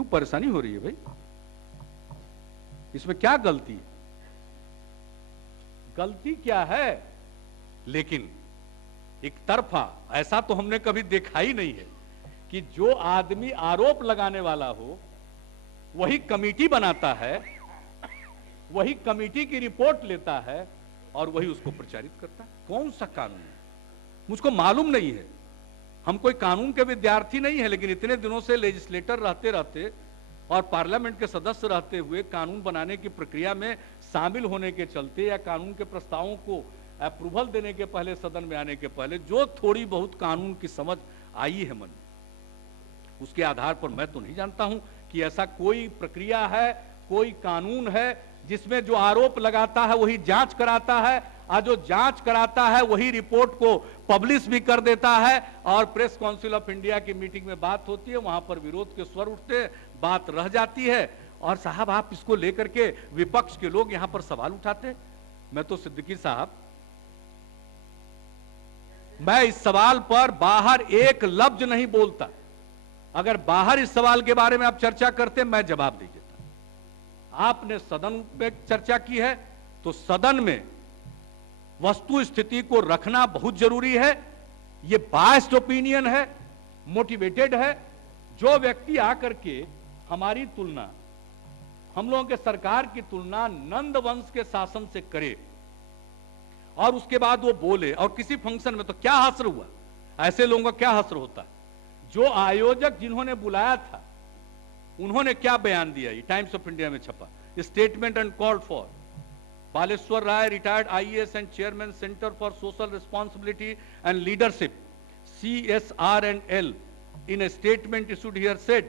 क्यों परेशानी हो रही है भाई? इसमें क्या गलती है? गलती क्या है? लेकिन एक तरफा ऐसा तो हमने कभी देखा ही नहीं है कि जो आदमी आरोप लगाने वाला हो वही कमेटी बनाता है, वही कमेटी की रिपोर्ट लेता है और वही उसको प्रचारित करता है। कौन सा कानून है? मुझको मालूम नहीं है। हम कोई कानून के विद्यार्थी नहीं है, लेकिन इतने दिनों से लेजिस्लेटर रहते रहते और पार्लियामेंट के सदस्य रहते हुए कानून बनाने की प्रक्रिया में शामिल होने के चलते या कानून के प्रस्तावों को अप्रूवल देने के पहले, सदन में आने के पहले जो थोड़ी बहुत कानून की समझ आई है मन में, उसके आधार पर मैं तो नहीं जानता हूं कि ऐसा कोई प्रक्रिया है, कोई कानून है जिसमें जो आरोप लगाता है वही जांच कराता है और जो जांच कराता है वही रिपोर्ट को पब्लिश भी कर देता है और प्रेस काउंसिल ऑफ इंडिया की मीटिंग में बात होती है, वहां पर विरोध के स्वर उठते, बात रह जाती है और साहब आप इसको लेकर के विपक्ष के लोग यहां पर सवाल उठाते। मैं तो सिद्दीकी साहब, मैं इस सवाल पर बाहर एक लफ्ज नहीं बोलता। अगर बाहर इस सवाल के बारे में आप चर्चा करते मैं जवाब दे देता। आपने सदन में चर्चा की है तो सदन में वस्तु स्थिति को रखना बहुत जरूरी है। यह बायस्ड ओपिनियन है, मोटिवेटेड है। जो व्यक्ति आकर के हमारी तुलना, हम लोगों के सरकार की तुलना नंद वंश के शासन से करे और उसके बाद वो बोले, और किसी फंक्शन में तो क्या हश्र हुआ, ऐसे लोगों का क्या हश्र होता है। जो आयोजक जिन्होंने बुलाया था उन्होंने क्या बयान दिया, ये टाइम्स ऑफ इंडिया में छपा, statement and called for Baleshwar Rai, retired IAS and chairman centre for social responsibility and leadership CSR&L, in a statement issued here said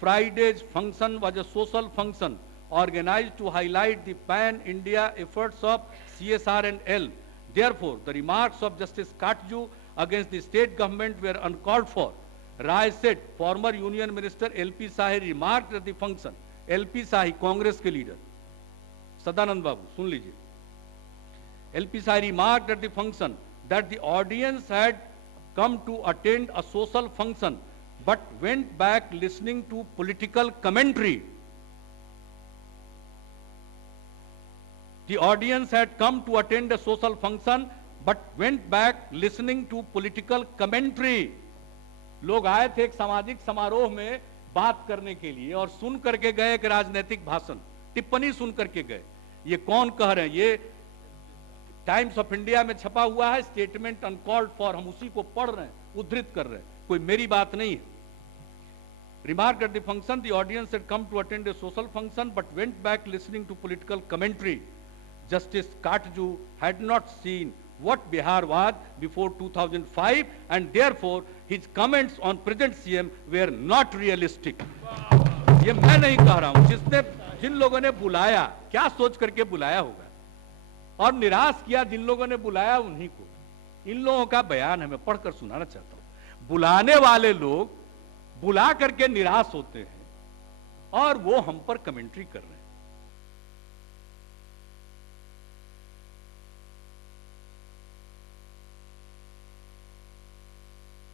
Friday's function was a social function organized to highlight the pan-India efforts of CSR&L. Therefore, the remarks of Justice Katju against the state government were uncalled for. Rai said former Union Minister LP Sahi remarked at the function. LP Sahi, Congress के leader, Sadanand बाबू सुन लीजिए, LP Sahi remarked at the function that the audience had come to attend a social function but went back listening to political commentary. The audience had come to attend a social function but went back listening to political commentary. लोग आए थे एक सामाजिक समारोह में बात करने के लिए और सुन करके गए एक राजनीतिक भाषण, टिप्पणी सुन करके गए। ये कौन कह रहे हैं? ये टाइम्स ऑफ इंडिया में छपा हुआ है, स्टेटमेंट अनकॉल्ड फॉर, हम उसी को पढ़ रहे हैं, उद्धृत कर रहे हैं, कोई मेरी बात नहीं है। Remarked at the function, the audience had come to attend a social function but went back listening to political commentary. Justice Katju had not seen what Bihar was before 2005 and therefore his comments on present CM were not realistic. ये मैं नहीं कह रहा हूं, जिन लोगों ने बुलाया क्या सोच करके बुलाया होगा और निराश किया जिन लोगों ने बुलाया उन्हीं को। इन लोगों का बयान है, मैं पढ़कर सुनाना चाहता हूं। बुलाने वाले लोग बुला करके निराश होते हैं और वो हम पर कमेंट्री कर रहे हैं।